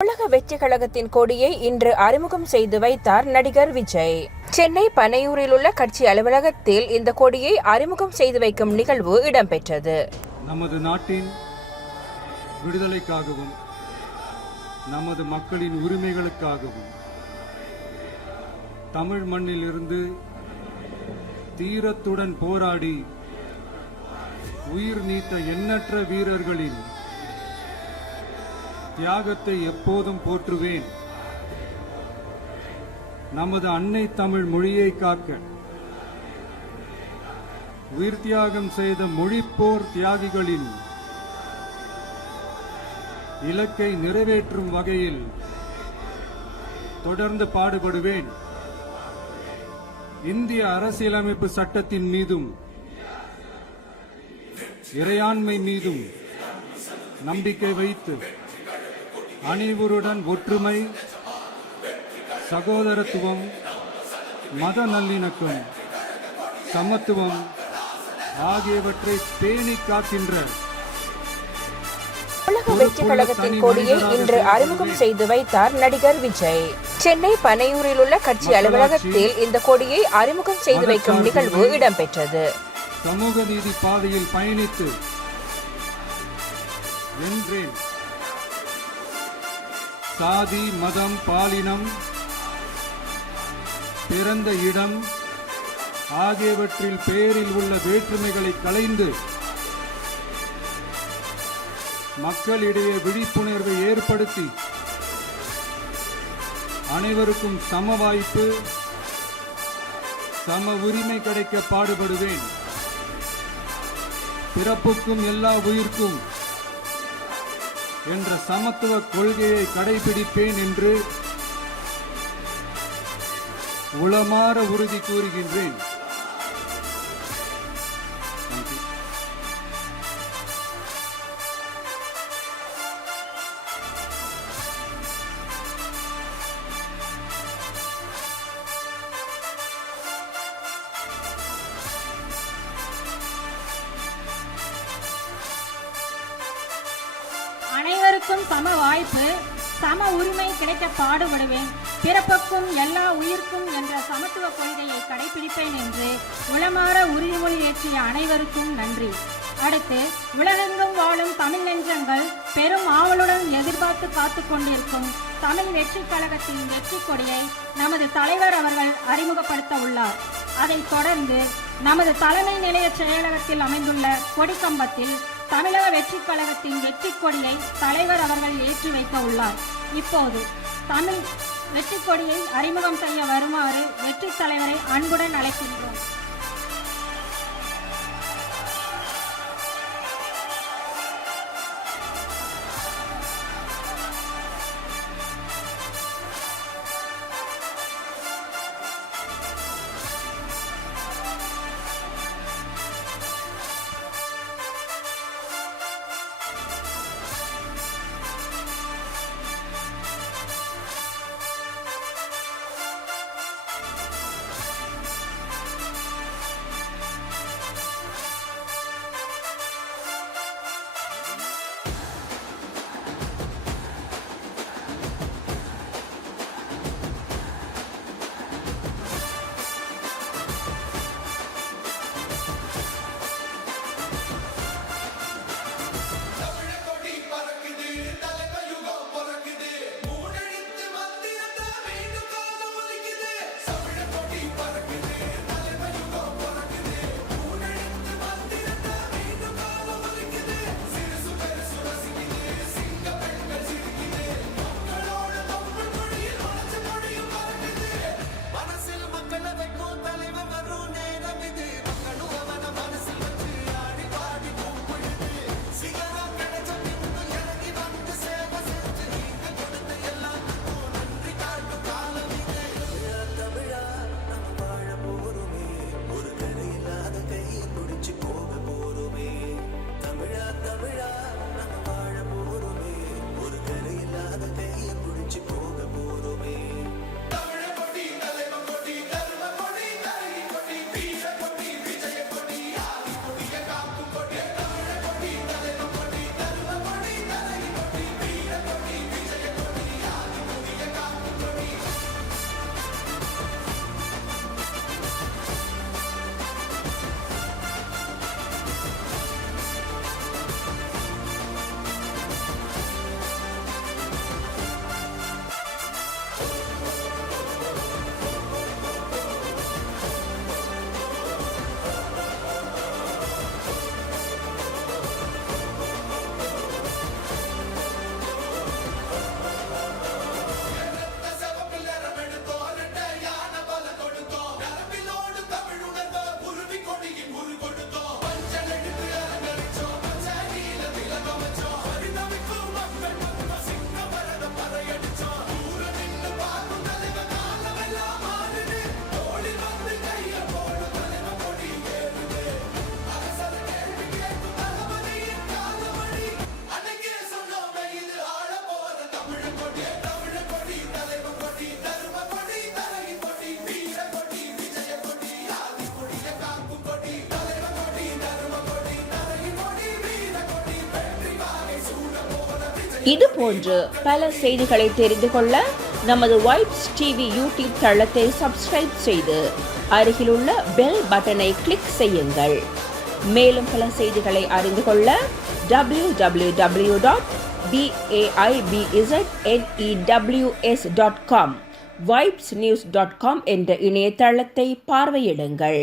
தமிழக வெற்றிக் கழகத்தின் கொடியை இன்று அறிமுகம் செய்து வைத்தார் நடிகர் விஜய். சென்னை பனையூரில் உள்ள கட்சி அலுவலகத்தில் இந்த கொடியை அறிமுகம் செய்து வைக்கும் நிகழ்வு இடம்பெற்றது. நமது நாட்டின் விடுதலைக்காகவும் நமது மக்களின் உரிமைகளுக்காகவும் தமிழ் மண்ணில் இருந்து தீரத்துடன் போராடி உயிர் நீத்த எண்ணற்ற வீரர்களின் தியாகத்தை எப்போதும் போற்றுவேன். நமது அன்னை தமிழ் மொழியை காக்க உயிர் தியாகம் செய்த மொழிப்போர் தியாகிகளின் இலக்கை நிறைவேற்றும் வகையில் தொடர்ந்து பாடுபடுவேன். இந்திய அரசியலமைப்பு சட்டத்தின் மீதும் இறையாண்மை மீதும் நம்பிக்கை வைத்து அனைவருடன் ஒற்றுமை, சகோதரத்துவம், மத நல்லிணக்கம், சமத்துவம் ஆகியவற்றை பேணி காக்கின்ற தமிழக வெற்றிக் கழகத்தின் கொடியை இன்று அறிமுகம் செய்து வைத்தார் நடிகர் விஜய். சென்னை பனையூரில் உள்ள கட்சி அலுவலகத்தில் இந்த கொடியை அறிமுகம் செய்து வைக்கும் நிகழ்வு இடம்பெற்றது. சமூக நீதி பாதையில் பயணித்து வென்றேன். சாதி, மதம், பாலினம், பிறந்த இடம் ஆகியவற்றில் பேரில் உள்ள வேற்றுமைகளை களைந்து மக்களிடையே விழிப்புணர்வை ஏற்படுத்தி அனைவருக்கும் சம வாய்ப்பு, சம உரிமை கிடைக்க பாடுபடுவேன். பிறப்புக்கும் எல்லா உயிர்க்கும் என்ற சமத்துவ கொள்கையை கடைபிடிப்பேன் என்று உளமாற உறுதி கூறுகின்றேன். அனைவருக்கும் சம வாய்ப்பு, சம உரிமை கிடைக்க பாடுபடுவேன். பிறப்புக்கும் எல்லா உயிர்க்கும் என்ற சமத்துவ கொள்கையை கடைபிடிப்பேன் என்று உளமாற உறுதிமொழி ஏற்றிய அனைவருக்கும் நன்றி. அடுத்து, உலகெங்கும் வாழும் தமிழ் நெஞ்சங்கள் பெரும் ஆவலுடன் எதிர்பார்த்து காத்து கொண்டிருக்கும் தமிழ் வெற்றிக் கழகத்தின் வெற்றி கொடியை நமது தலைவர் அவர்கள் அறிமுகப்படுத்த உள்ளார். அதைத் தொடர்ந்து நமது தலைமை நிலைய செயலகத்தில் அமைந்துள்ள கொடிக்கம்பத்தில் தமிழக வெற்றிக் கழகத்தின் வெற்றி கொடியை தலைவர் அவர்கள் ஏற்றி வைக்க உள்ளார். இப்போது தமிழ் வெற்றி கொடியை அறிமுகம் செய்ய வருமாறு வெற்றி தலைவரை அன்புடன் அழைக்கின்றோம். இது போன்று பல செய்திகளை தெரிந்து கொள்ள நமது வைப்ஸ் டிவி யூடியூப் தளத்தை சப்ஸ்கிரைப் செய்து அருகிலுள்ள பெல் பட்டனை கிளிக் செய்யுங்கள். மேலும் பல செய்திகளை அறிந்து கொள்ள www.vaibznews.com vibesnews.com என்ற இணையதளத்தை பார்வையிடுங்கள்.